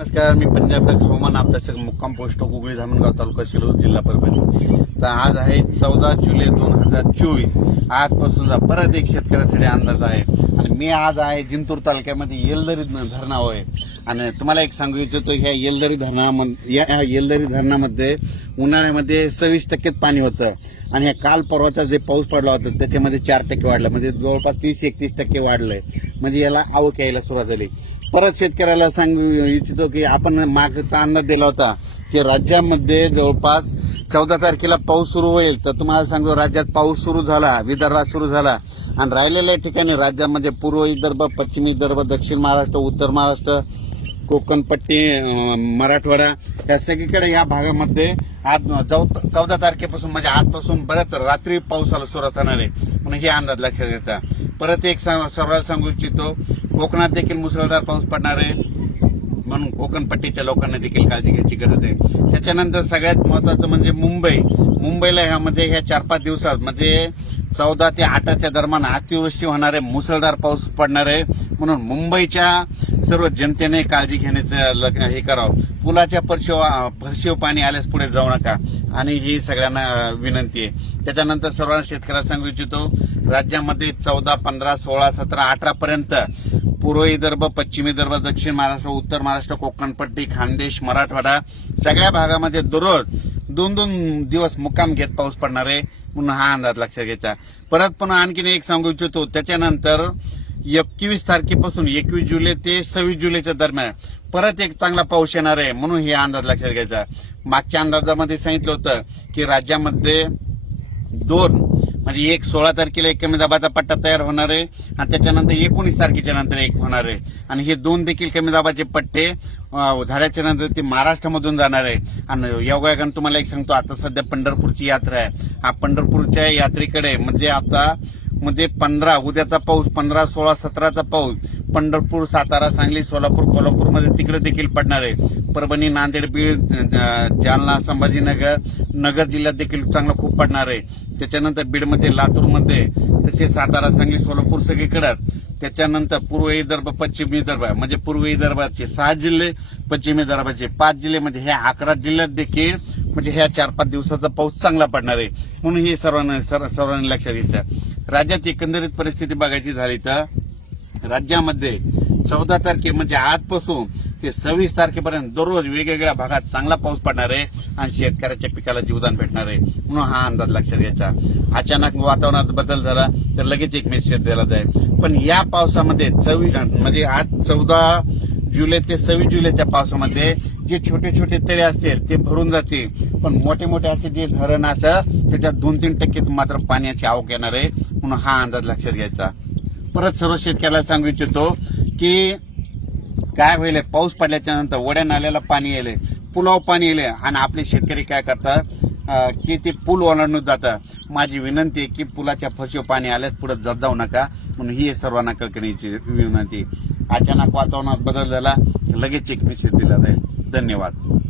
नमस्कार मी पंजाब हवामान अभ्यासक मुक्काम पोस्ट उगळी धामणगाव तालुका शिरूर जिल्हा परभणी तर आज आहे चौदा जुलै दोन हजार चोवीस आजपासून परत एक शेतकऱ्यासाठी अंदाज आहे आणि मी आज आहे जिंतूर तालुक्यामध्ये येलदरी धरणावर आहे आणि तुम्हाला एक सांगू इच्छितो ह्या येलदरी धरणामध्ये या येलदरी धरणामध्ये उन्हाळ्यामध्ये सव्वीस टक्केच पाणी होतं आणि ह्या काल परवाचा जे पाऊस पडला होता त्याच्यामध्ये चार टक्के वाढलं म्हणजे जवळपास तीस एकतीस टक्के वाढलं आहे म्हणजे याला आवक यायला सुरुवात झाली परत शेतकऱ्याला सांगू इच्छितो की आपण मागचा अंदाज दिला होता की राज्यामध्ये जवळपास चौदा तारखेला पाऊस सुरू होईल तर तुम्हाला सांगतो राज्यात पाऊस सुरू झाला विदर्भात सुरू झाला आणि राहिलेल्या ठिकाणी राज्यामध्ये पूर्व विदर्भ पश्चिम विदर्भ दक्षिण महाराष्ट्र उत्तर महाराष्ट्र कोकणपट्टी मराठवाडा या सगळीकडे या भागामध्ये आज चौदा तारखेपासून म्हणजे आजपासून बऱ्याच रात्री पावसाला सुरुवात होणार आहे म्हणून हे अंदाज लक्षात देता परत एक सर्वांना सांगू इच्छितो कोकणात देखील मुसळधार पाऊस पडणार आहे म्हणून कोकणपट्टीच्या लोकांना देखील काळजी घ्यायची गरज आहे त्याच्यानंतर सगळ्यात महत्वाचं म्हणजे मुंबई मुंबईला ह्यामध्ये ह्या म्हणजे चार पाच दिवसात म्हणजे चौदा ते आठाच्या दरम्यान अतिवृष्टी होणार आहे मुसळधार पाऊस पडणार आहे म्हणून मुंबईच्या सर्व जनतेने काळजी घेण्याचं हे करावं पुलाच्या परशिव फरशीव पाणी आल्यास पुढे जाऊ नका आणि ही सगळ्यांना विनंती आहे त्याच्यानंतर सर्वांना शेतकऱ्यांना सांगू इच्छितो राज्यामध्ये चौदा पंधरा सोळा सतरा अठरापर्यंत पूर्व विदर्भ पश्चिम विदर्भ दक्षिण महाराष्ट्र उत्तर महाराष्ट्र कोकणपट्टी खानदेश मराठवाडा सगळ्या भागामध्ये दररोज दोन दोन दिवस मुक्काम घेत पाऊस पडणार आहे म्हणून हा अंदाज लक्षात घ्यायचा परत पण आणखीन एक सांगू इच्छितो त्याच्यानंतर एकवीस तारखेपासून एकवीस जुलै ते सव्वीस जुलैच्या दरम्यान परत एक चांगला पाऊस येणार आहे म्हणून हे अंदाज लक्षात घ्यायचा मागच्या अंदाजामध्ये सांगितलं होतं की राज्यामध्ये दोन म्हणजे एक सोळा तारखेला एक कमी दाबाचा पट्टा तयार होणार आहे आणि त्याच्यानंतर एकोणीस तारखेच्या नंतर एक होणार आहे आणि हे दोन देखील कमी दाबाचे पट्टे झाल्याच्या नंतर ते महाराष्ट्रामधून जाणार आहे आणि योगायोगाने तुम्हाला एक सांगतो आता सध्या पंढरपूरची यात्रा आहे हा पंढरपूरच्या यात्रेकडे म्हणजे आता मध्ये म्हणजे पंधरा उद्याचा पाऊस पंधरा सोळा सतराचा पाऊस पंढरपूर सातारा सांगली सोलापूर कोल्हापूरमध्ये तिकडे देखील पडणार आहे परभणी नांदेड बीड जालना संभाजीनगर नगर जिल्ह्यात देखील चांगला खूप पडणार आहे त्याच्यानंतर बीडमध्ये लातूरमध्ये तसेच सातारा सांगली सोलापूर सगळीकडे त्याच्यानंतर पूर्व विदर्भ पश्चिम विदर्भ म्हणजे पूर्व विदर्भाचे सहा जिल्हे पश्चिम विदर्भाचे पाच जिल्ह्यामध्ये ह्या अकरा जिल्ह्यात देखील म्हणजे ह्या चार पाच दिवसाचा पाऊस चांगला पडणार आहे म्हणून हे सर्वांना सर्वांनी लक्षात घ्यायचं राज्यात एकंदरीत परिस्थिती बघायची झाली तर राज्यामध्ये चौदा तारखे म्हणजे आजपासून ते सव्वीस तारखेपर्यंत दररोज वेगवेगळ्या भागात चांगला पाऊस पडणार आहे आणि शेतकऱ्याच्या पिकाला जीवदान भेटणार आहे म्हणून हा अंदाज लक्षात घ्यायचा अचानक वातावरणात बदल झाला तर लगेच एक मेसेज दिला जाईल पण या पावसामध्ये चवी म्हणजे आज चौदा जुलै ते सव्वीस जुलैच्या पावसामध्ये जे छोटे छोटे तळे असतील ते भरून जातील पण मोठे मोठे असे जे धरण असं त्याच्यात दोन तीन टक्के मात्र पाण्याची आवक येणार आहे म्हणून हा अंदाज लक्षात घ्यायचा परत सर्व शेतकऱ्याला सांगू इच्छितो की काय होईल पाऊस पडल्याच्या नंतर वड्या नाल्याला पाणी येले पुलाव पाणी येले आणि आपले शेतकरी काय करतात की ते पूल ओलांडून जातं माझी विनंती आहे की पुलाच्या फशीवर पाणी आल्यास पुढे जात जाऊ नका म्हणून ही सर्वांना कळकणीची विनंती अचानक वातावरणात बदल झाला लगेच एक मेसेज दिला जाईल धन्यवाद